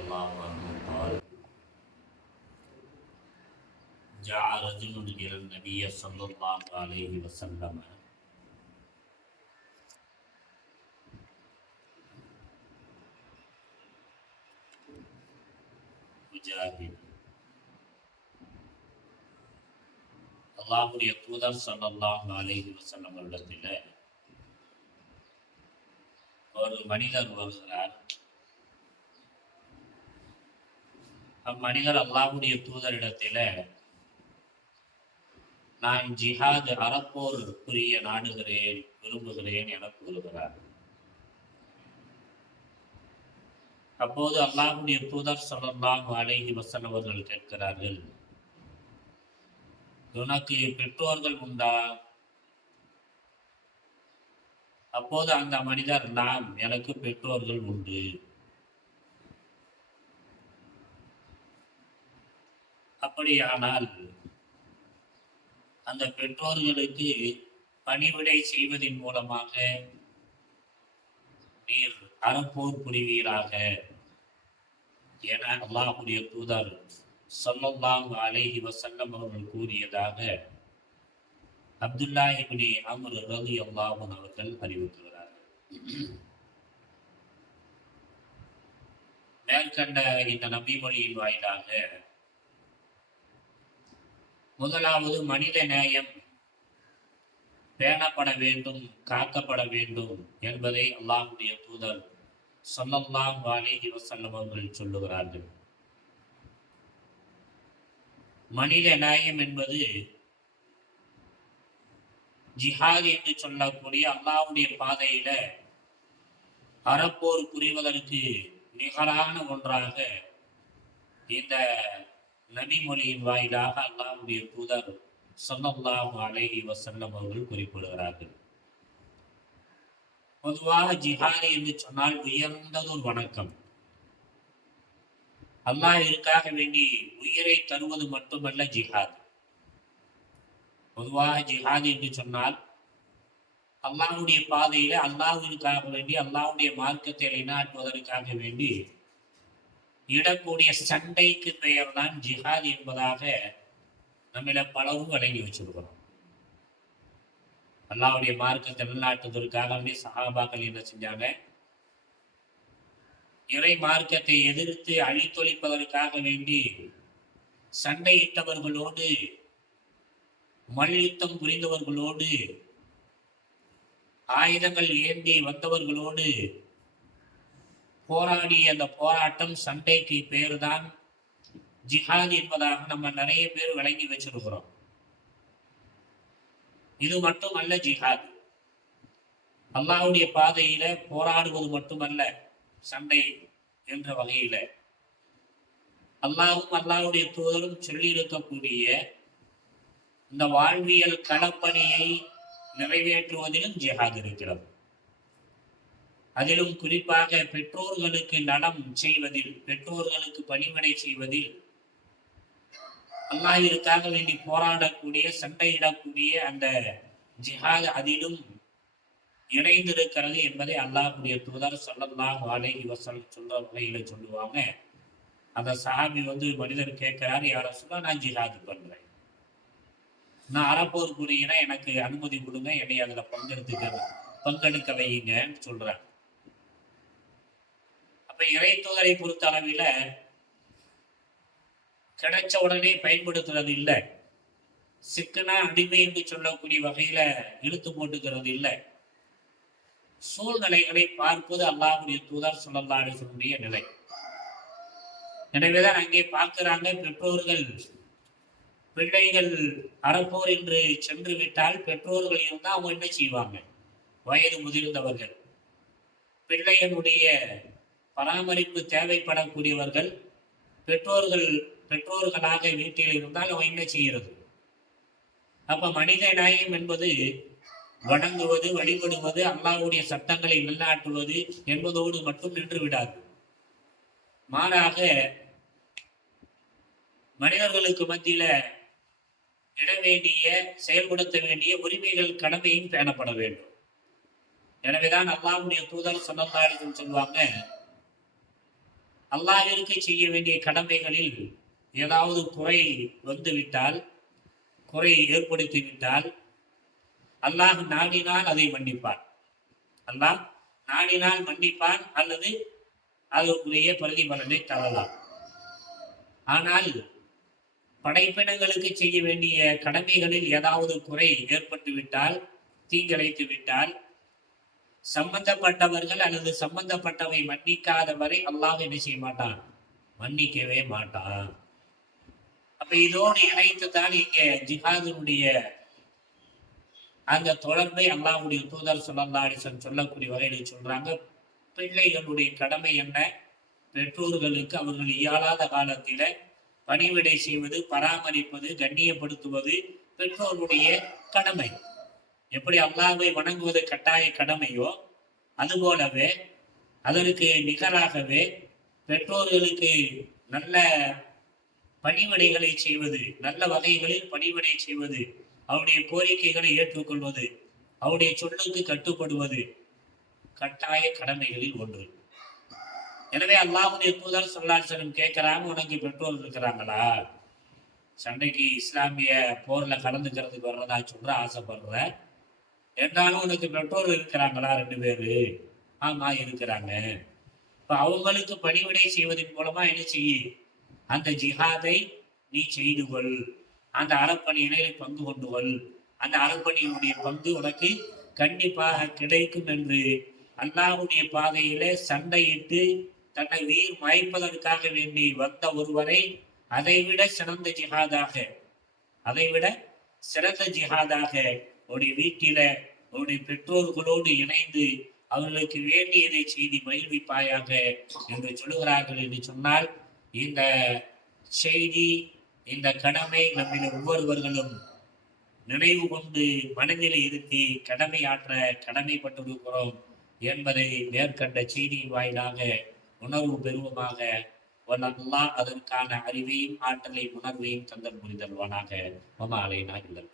الله عنه قال جاء رجل إلى النبي صلى الله عليه وسلم مجاهد அல்லாஹ்வுடைய தூதர் ஸல்லல்லாஹு அலைஹி வஸல்லம் அவர்களிடத்தில் ஒரு மனிதர் வருகிறார். அம்மனிதர் அல்லாஹ்வுடைய தூதரிடத்தில் நான் ஜிஹாத் அறப்போர் புரிய நாடுகிறேன், விரும்புகிறேன் என கூறுகிறார். அப்போது அல்லாஹ்வுடைய தூதர் ஸல்லல்லாஹு அலைஹி வஸல்லம் அவர்கள் கேட்கிறார்கள், உனக்கு பெற்றோர்கள் உண்டா? அப்போது அந்த மனிதர், நாம், எனக்கு பெற்றோர்கள் உண்டு. அப்படியானால் அந்த பெற்றோர்களுக்கு பணிவிடை செய்வதன் மூலமாக நீர் அறப்போர் புரிவீராக என அல்லாஹ்வுடைய தூதர் ஸல்லல்லாஹு அலைஹி வஸல்லம் அவர்கள் கூறியதாக அப்துல்லா இப்னு அம்ர் ரலியல்லாஹு அன்ஹு அவர்கள் அறிவிக்கிறார்கள். மேற்கண்ட இந்த நபிமொழியின் வாயிலாக முதலாவது மனித நேயம் பேணப்பட வேண்டும், காக்கப்பட வேண்டும் என்பதை அல்லாஹ்வுடைய தூதர் ஸல்லல்லாஹு அலைஹி வஸல்லம் அவர்கள் சொல்லுகிறார்கள். மனித நேயம் என்பது ஜிஹாத் என்று சொல்லக்கூடிய அல்லாஹ்வுடைய பாதையில அறப்போர் புரிவதற்கு நிகரான ஒன்றாக இந்த நபிமொழியின் வாயிலாக அல்லாஹ்வுடைய தூதர் ஸல்லல்லாஹு அலைஹி வஸல்லம் அவர்கள் குறிப்பிடுகிறார்கள். பொதுவாக ஜிஹாத் என்று சொன்னால் உயர்ந்தது ஒரு வணக்கம். அல்லாஹ்விற்காக வேண்டி உயிரை தருவது மட்டுமல்ல ஜிஹாத். பொதுவாக ஜிஹாத் என்று சொன்னால் அல்லாஹ்வுடைய பாதையில அல்லாஹ்விற்காக வேண்டி அல்லாஹ்வுடைய மார்க்கத்தை நிலைநாட்டுவதற்காக வேண்டி இடக்கூடிய சண்டைக்கு பெயர் தான் ஜிஹாத் என்பதாக நம்மள பலரும் வழங்கி வச்சிருக்கிறோம். அல்லாஹ்வுடைய மார்க்கத்தை நிலைநாட்டுவதற்காக வேண்டி சஹாபாக்கள் என்ன செஞ்சாங்க? இறை மார்க்கத்தை எதிர்த்து அழித்தொழிப்பதற்காக வேண்டி சண்டையிட்டவர்களோடு, மல்யுத்தம் புரிந்தவர்களோடு, ஆயுதங்கள் ஏந்தி வந்தவர்களோடு போராடிய அந்த போராட்டம், சண்டைக்கு பேர் தான் ஜிஹாத் என்பதாக நம்ம நிறைய பேர் விளங்கி வச்சிருக்கிறோம். இது மட்டுமல்ல ஜிஹாத். அல்லாஹ்வுடைய பாதையில போராடுவது மட்டுமல்ல சண்டை என்ற வகையில அல்லாஹ்வும் அல்லாஹ்வுடைய தூதரும் சொல்லி இருக்கக்கூடிய இந்த வாழ்வியல் களப்பணியை நிறைவேற்றுவதிலும் ஜிஹாத் இருக்கிறது. அதிலும் குறிப்பாக பெற்றோர்களுக்கு நலம் செய்வதில், பெற்றோர்களுக்கு பணிவிடை செய்வதில், அல்லாஹ்விற்காக வேண்டி போராடக்கூடிய, சண்டையிடக்கூடிய அந்த ஜிஹாத் அதிலும் இணைந்திருக்கிறது என்பதை அல்லாஹ்வுடைய தூதர் ஸல்லல்லாஹு அலைஹி வஸல்லம் சொல்ற வகையில சொல்லுவாங்க. அந்த சஹாபி மனிதர் கேட்கிறார், யா ரசூலல்லாஹ், நான் ஜிஹாத் பண்றேன், நான் அறப்போர் புரிகிறேன், எனக்கு அனுமதி கொடுங்க, என்னை அதுல பங்கெடுக்க வைங்கன்னு சொல்றேன். அப்ப இறை தூதரை பொறுத்த அளவில் கிடைச்ச உடனே பயன்படுத்துறது இல்லை, சிக்கனா அடிமை என்று சொல்லக்கூடிய வகையில இழுத்து போட்டுக்கிறது இல்லை. சூழ்நிலைகளை பார்ப்பது அல்லாஹ்வுடைய தூதர் ஸல்லல்லாஹு அலைஹி வஸல்லம் நிலை. எனவேதான் அங்கே பார்க்கிறாங்க, பெற்றோர்கள் பிள்ளைகள் அறப்போர் என்று சென்று விட்டால் பெற்றோர்கள் இருந்தால் அவங்க என்ன செய்வாங்க? வயது முதிர்ந்தவர்கள், பிள்ளைகளுடைய பராமரிப்பு தேவைப்படக்கூடியவர்கள் பெற்றோர்களாக வீட்டில் இருந்தால் அவன் என்ன செய்கிறது? அப்ப மனித நேயம் என்பது வணங்குவது, வழிபடுவது, அல்லாஹ்வுடைய சட்டங்களை நிலைநாட்டுவது என்பதோடு மட்டும் நின்று விடாது. மாறாக மனிதர்களுக்கு மத்தியில இட வேண்டிய, செயல்படுத்த வேண்டிய உரிமைகள், கடமையும் பேணப்பட வேண்டும். எனவேதான் அல்லாஹ்வுடைய தூதர் ஸல்லல்லாஹு அலைஹி வஸல்லம் சொல்வாங்க, அல்லாஹ்விற்கு செய்ய வேண்டிய கடமைகளில் ஏதாவது குறை வந்துவிட்டால், குறை ஏற்படுத்தி விட்டால், அல்லாஹ் நாடினால் அதை மன்னிப்பான். அல்லாஹ் நாடினால் மன்னிப்பான், அல்லது அதற்குரிய பிரதிபலனை தரலாம். ஆனால் படைப்பினங்களுக்கு செய்ய வேண்டிய கடமைகளில் ஏதாவது குறை ஏற்பட்டு விட்டால், தீங்கிழைத்து விட்டால், சம்பந்தப்பட்டவர்கள் அல்லது சம்பந்தப்பட்டவை மன்னிக்காதவரை அல்லாஹ் என்ன செய்ய மாட்டான்? மன்னிக்கவே மாட்டான். அப்ப இதோடு இணைத்துத்தான் இங்க ஜிஹாதினுடைய அந்த தொடர்பை அல்லாஹ்வுடைய தூதர் ஸல்லல்லாஹு அலைஹி வஸல்லம் சொல்லக்கூடிய வகையில் சொல்றாங்க. பிள்ளைகளுடைய கடமை என்ன? பெற்றோர்களுக்கு அவர்கள் இயலாத காலத்தில பணிவிடை செய்வது, பராமரிப்பது, கண்ணியப்படுத்துவது பெற்றோருடைய கடமை. எப்படி அல்லாஹ்வை வணங்குவது கட்டாய கடமையோ, அதுபோலவே அதற்கு நிகராகவே பெற்றோர்களுக்கு நல்ல பணிவிடைகளை செய்வது, நல்ல வகைகளில் பணிவிடை செய்வது, அவருடைய கோரிக்கைகளை ஏற்றுக்கொள்வது, அவருடைய சொல்லுக்கு கட்டுப்படுவது கட்டாய கடமைகளில் ஒன்று. எனவே அல்லாஹ்வுடைய தூதர் ஸல்லல்லாஹு அலைஹி வஸல்லம் கேட்கிறாங்க, உனக்கு பெற்றோர் இருக்கிறாங்களா? சண்டைக்கு இஸ்லாமிய போர்ல கலந்துக்கிறதுக்கு வர்றதா சொல்ற, ஆசைப்படுற, என்றாலும் உனக்கு பெற்றோர் இருக்கிறாங்களா? 2 பேரு. ஆமா இருக்கிறாங்க. இப்ப அவங்களுக்கு பணிவிடை செய்வதன் மூலமா என்ன செய்ய? அந்த ஜிஹாதை நீ செய்து கொள், அந்த அறப்பணியினை பங்கு கொண்டு கொள், அந்த அறப்பணியினுடைய பங்கு உனக்கு கண்டிப்பாக கிடைக்கும் என்று அல்லாஹ்வுடைய பாதையிலே சண்டையிட்டு தன்னை உயிர் மாய்ப்பதற்காக வேண்டி வந்த ஒருவரை அதைவிட சிறந்த ஜிஹாதாக, அதைவிட சிறந்த ஜிஹாதாக உடைய வீட்டில உடைய பெற்றோர்களோடு இணைந்து அவர்களுக்கு வேண்டியதை செய்தி மகிழ்விப்பாயாக என்று சொல்லுகிறார்கள் என்று சொன்னால், இந்த செய்தி, இந்த கடமை நம்மில் ஒவ்வொருவர்களும் நினைவு கொண்டு மனதில் இருத்தி கடமையாற்ற கடமைப்பட்டிருக்கிறோம் என்பதை மேற்கண்ட செய்தியின் வாயிலாக உணர்வு பெறுவோமாக. அல்லாஹ் அதற்கான அறிவையும் ஆற்றலை உணர்வையும் தந்தல் புரிதல்வானாக. வமா அலைனா இல்லல்